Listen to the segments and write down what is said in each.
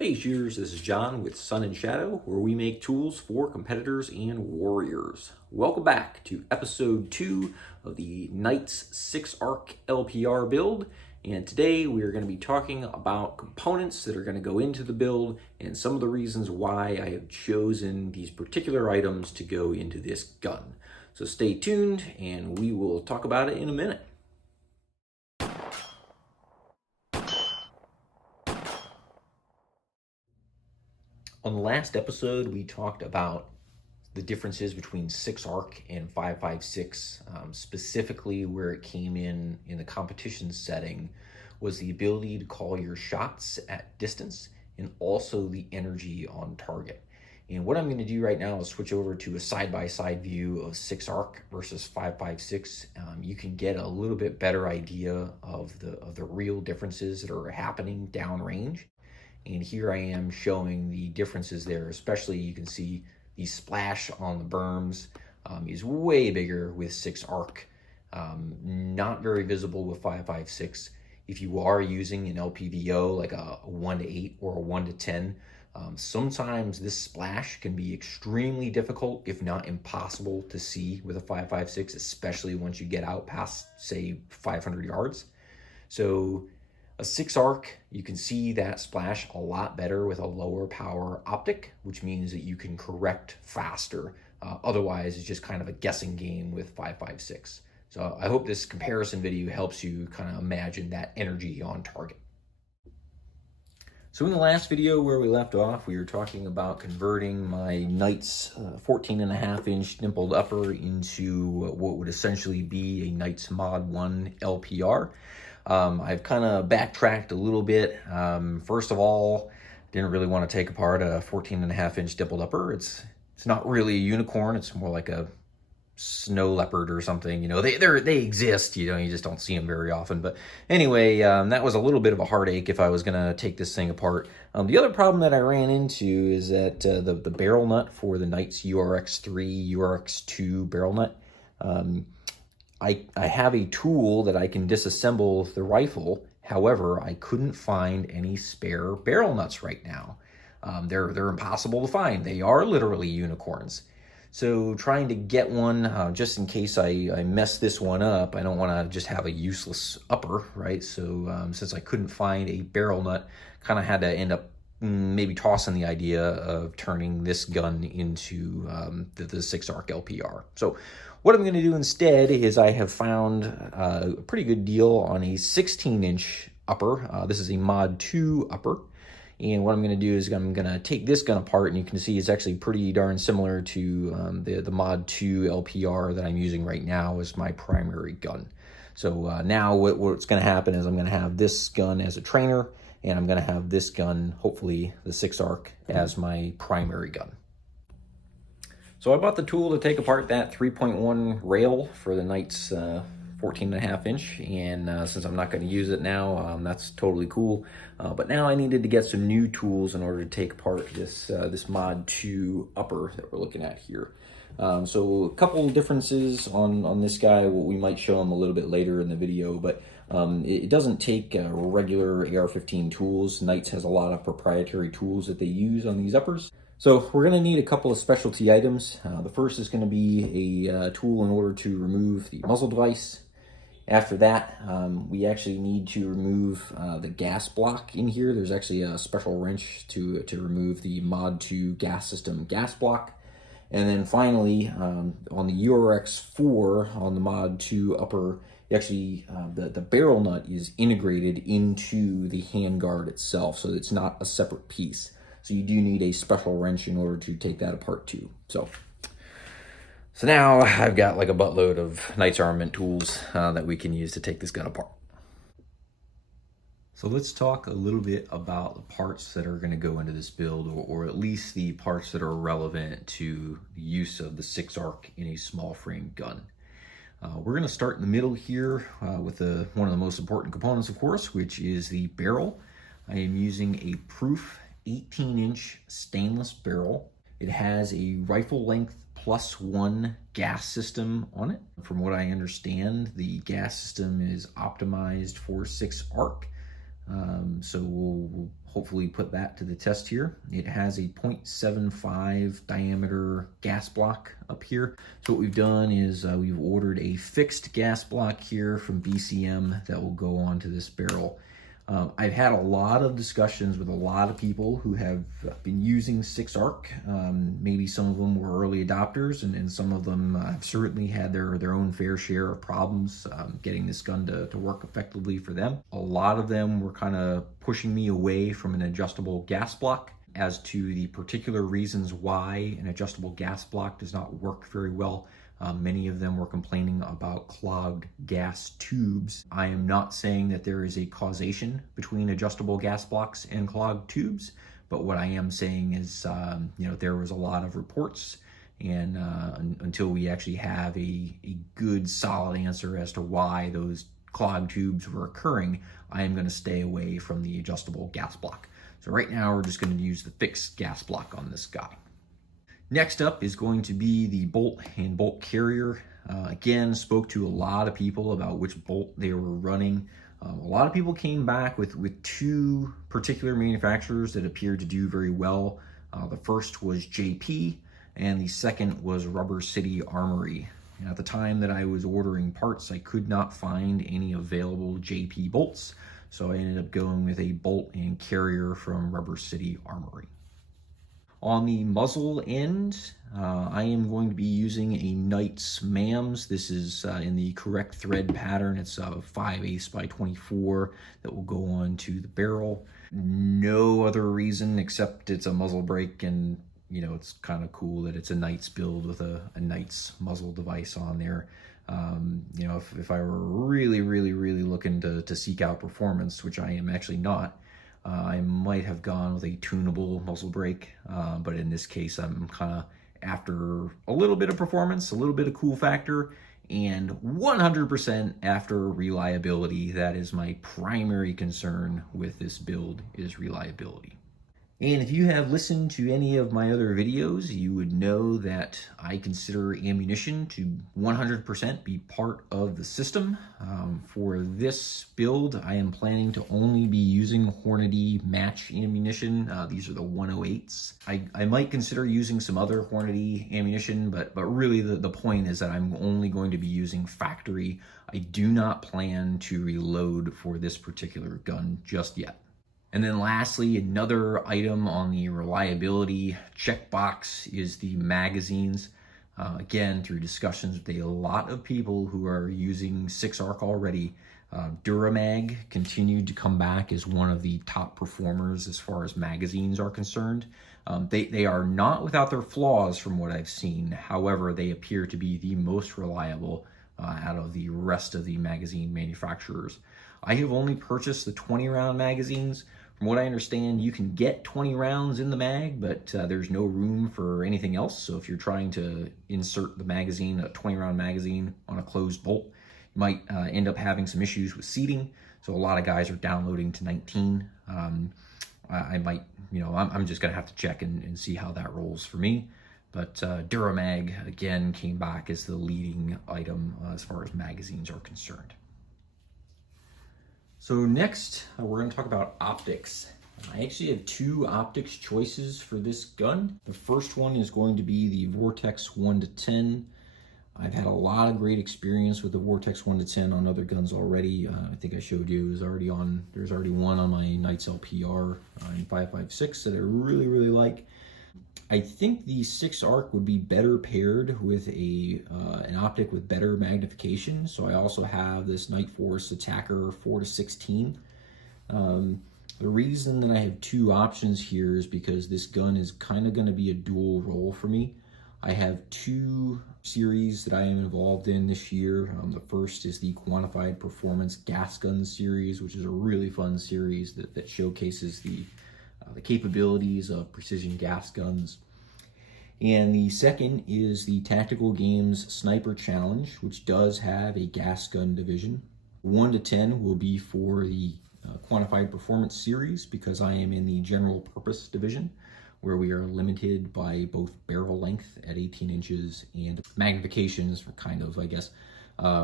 Hey shooters, this is John with Sun and Shadow, where we make tools for competitors and warriors. Welcome back to episode 2 of the Knights 6-arc LPR build. And today we are going to be talking about components that are going to go into the build and some of the reasons why I have chosen these particular items to go into this gun. So stay tuned and we will talk about it in a minute. On the last episode, we talked about the differences between 6-arc and 5.56, specifically where it came in the competition setting was the ability to call your shots at distance and also the energy on target. And what I'm going to do right now is switch over to a side-by-side view of 6-arc versus 5.56. You can get a little bit better idea of the real differences that are happening downrange. And here I am showing the differences there, especially you can see the splash on the berms is way bigger with 6-arc, not very visible with 5.56. If you are using an LPVO like a 1-8 or a 1-10, sometimes this splash can be extremely difficult, if not impossible to see with a 5.56, especially once you get out past, say, 500 yards. So a 6-arc, you can see that splash a lot better with a lower power optic, which means that you can correct faster. Otherwise, it's just kind of a guessing game with 5.56. So I hope this comparison video helps you kind of imagine that energy on target. So in the last video where we left off, we were talking about converting my Knights 14.5-inch dimpled upper into what would essentially be a Knights Mod 1 LPR. I've kind of backtracked a little bit. First of all, didn't really want to take apart a 14.5-inch dimpled upper. It's not really a unicorn. It's more like a snow leopard or something. You know, they exist. You know, you just don't see them very often. But anyway, that was a little bit of a heartache if I was gonna take this thing apart. The other problem that I ran into is that the barrel nut for the Knights URX3, URX2 barrel nut. I have a tool that I can disassemble the rifle. However, I couldn't find any spare barrel nuts right now. They're impossible to find. They are literally unicorns. So trying to get one, just in case I mess this one up, I don't want to just have a useless upper, right? So since I couldn't find a barrel nut, kind of had to end up maybe tossing the idea of turning this gun into the 6-arc LPR. So what I'm going to do instead is I have found a pretty good deal on a 16-inch upper. This is a Mod 2 upper. And what I'm going to do is I'm going to take this gun apart, and you can see it's actually pretty darn similar to the Mod 2 LPR that I'm using right now as my primary gun. So now what's going to happen is I'm going to have this gun as a trainer, and I'm going to have this gun, hopefully the 6-arc, as my primary gun. So I bought the tool to take apart that 3.1 rail for the Knights 14.5-inch, and since I'm not going to use it now, that's totally cool. But now I needed to get some new tools in order to take apart this Mod 2 upper that we're looking at here. So a couple differences on this guy. We might show them a little bit later in the video, but it doesn't take regular AR-15 tools. Knights has a lot of proprietary tools that they use on these uppers. So we're going to need a couple of specialty items. The first is going to be a tool in order to remove the muzzle device. After that, we actually need to remove the gas block in here. There's actually a special wrench to remove the Mod 2 gas system gas block. And then finally, on the URX4, on the Mod 2 upper, actually the barrel nut is integrated into the handguard itself, so it's not a separate piece. So you do need a special wrench in order to take that apart too. So now I've got like a buttload of Knights armament tools that we can use to take this gun apart. So let's talk a little bit about the parts that are going to go into this build, or at least the parts that are relevant to the use of the 6-arc in a small frame gun. We're going to start in the middle here with one of the most important components, of course, which is the barrel. I am using a Proof 18-inch stainless barrel. It has a rifle length +1 gas system on it. From what I understand, the gas system is optimized for 6-arc. So we'll hopefully put that to the test here. It has a 0.75 diameter gas block up here. So what we've done is we've ordered a fixed gas block here from BCM that will go onto this barrel. I've had a lot of discussions with a lot of people who have been using 6-arc. Maybe some of them were early adopters, and some of them have certainly had their own fair share of problems getting this gun to work effectively for them. A lot of them were kind of pushing me away from an adjustable gas block. As to the particular reasons why an adjustable gas block does not work very well, many of them were complaining about clogged gas tubes. I am not saying that there is a causation between adjustable gas blocks and clogged tubes, but what I am saying is, there was a lot of reports, and until we actually have a good solid answer as to why those clogged tubes were occurring, I am going to stay away from the adjustable gas block. So right now we're just going to use the fixed gas block on this guy. Next up is going to be the bolt and bolt carrier. Again, spoke to a lot of people about which bolt they were running. A lot of people came back with two particular manufacturers that appeared to do very well. The first was JP, and the second was Rubber City Armory. And at the time that I was ordering parts, I could not find any available JP bolts, so I ended up going with a bolt and carrier from Rubber City Armory. On the muzzle end, I am going to be using a Knights MAMS. This is in the correct thread pattern. It's a 5/8 by 24 that will go on to the barrel. No other reason except it's a muzzle brake, and it's kind of cool that it's a Knights build with a Knights muzzle device on there. If I were really looking to seek out performance, which I am actually not, I might have gone with a tunable muzzle brake, but in this case I'm kind of after a little bit of performance, a little bit of cool factor, and 100% after reliability. That is my primary concern with this build, is reliability. And if you have listened to any of my other videos, you would know that I consider ammunition to 100% be part of the system. For this build, I am planning to only be using Hornady match ammunition. These are the 108s. I might consider using some other Hornady ammunition, but really the point is that I'm only going to be using factory. I do not plan to reload for this particular gun just yet. And then lastly, another item on the reliability checkbox is the magazines. Again, through discussions with a lot of people who are using 6-arc already, Duramag continued to come back as one of the top performers as far as magazines are concerned. They are not without their flaws from what I've seen. However, they appear to be the most reliable out of the rest of the magazine manufacturers. I have only purchased the 20-round magazines. From what I understand, you can get 20 rounds in the mag, but there's no room for anything else. So if you're trying to insert the magazine, a 20-round magazine, on a closed bolt, you might end up having some issues with seating. So a lot of guys are downloading to 19. I might, I'm just going to have to check and see how that rolls for me. But Duramag, again, came back as the leading item as far as magazines are concerned. So next, we're going to talk about optics. I actually have two optics choices for this gun. The first one is going to be the Vortex 1-10. I've had a lot of great experience with the Vortex 1-10 on other guns already. I think I showed you, there's already one on my Knights LPR in 5.56 that I really like. I think the 6-arc would be better paired with an optic with better magnification. So I also have this Night Force Attacker 4-16. The reason that I have two options here is because this gun is kind of going to be a dual role for me. I have two series that I am involved in this year. The first is the Quantified Performance Gas Gun series, which is a really fun series that showcases the capabilities of precision gas guns. And the second is the Tactical Games Sniper Challenge, which does have a gas gun division. 1-10 will be for the Quantified Performance series, because I am in the General Purpose division, where we are limited by both barrel length at 18 inches and magnifications, kind of, I guess,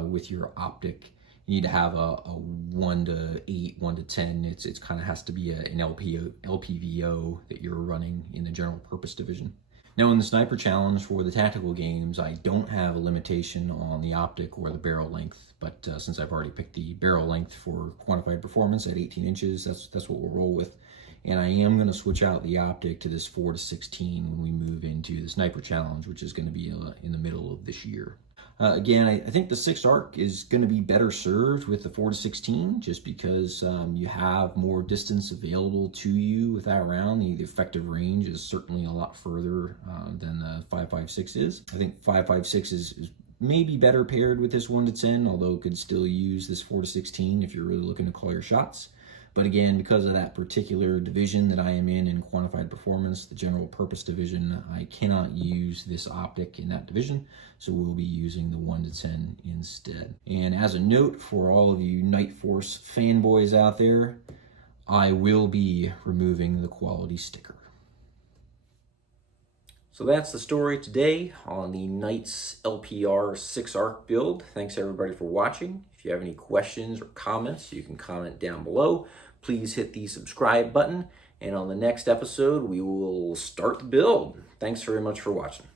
with your optic You need to have a 1 to 8, 1 to 10. It's kind of has to be an LPVO that you're running in the general purpose division. Now in the sniper challenge for the tactical games, I don't have a limitation on the optic or the barrel length, but since I've already picked the barrel length for quantified performance at 18 inches, that's what we'll roll with. And I am going to switch out the optic to this 4 to 16 when we move into the sniper challenge, which is going to be in the middle of this year. Again, I think the 6 arc is going to be better served with the 4 to 16 just because you have more distance available to you with that round. The effective range is certainly a lot further than the 5.56 is. I think 5.56 is maybe better paired with this 1 to 10, although could still use this 4 to 16 if you're really looking to call your shots. But again, because of that particular division that I am in Quantified Performance, the general purpose division, I cannot use this optic in that division, so we'll be using the 1 to 10 instead. And as a note for all of you Night Force fanboys out there, I will be removing the quality sticker. So that's the story today on the Knights LPR 6 arc build. Thanks everybody for watching. If you have any questions or comments, you can comment down below. Please hit the subscribe button, and on the next episode, we will start the build. Thanks very much for watching.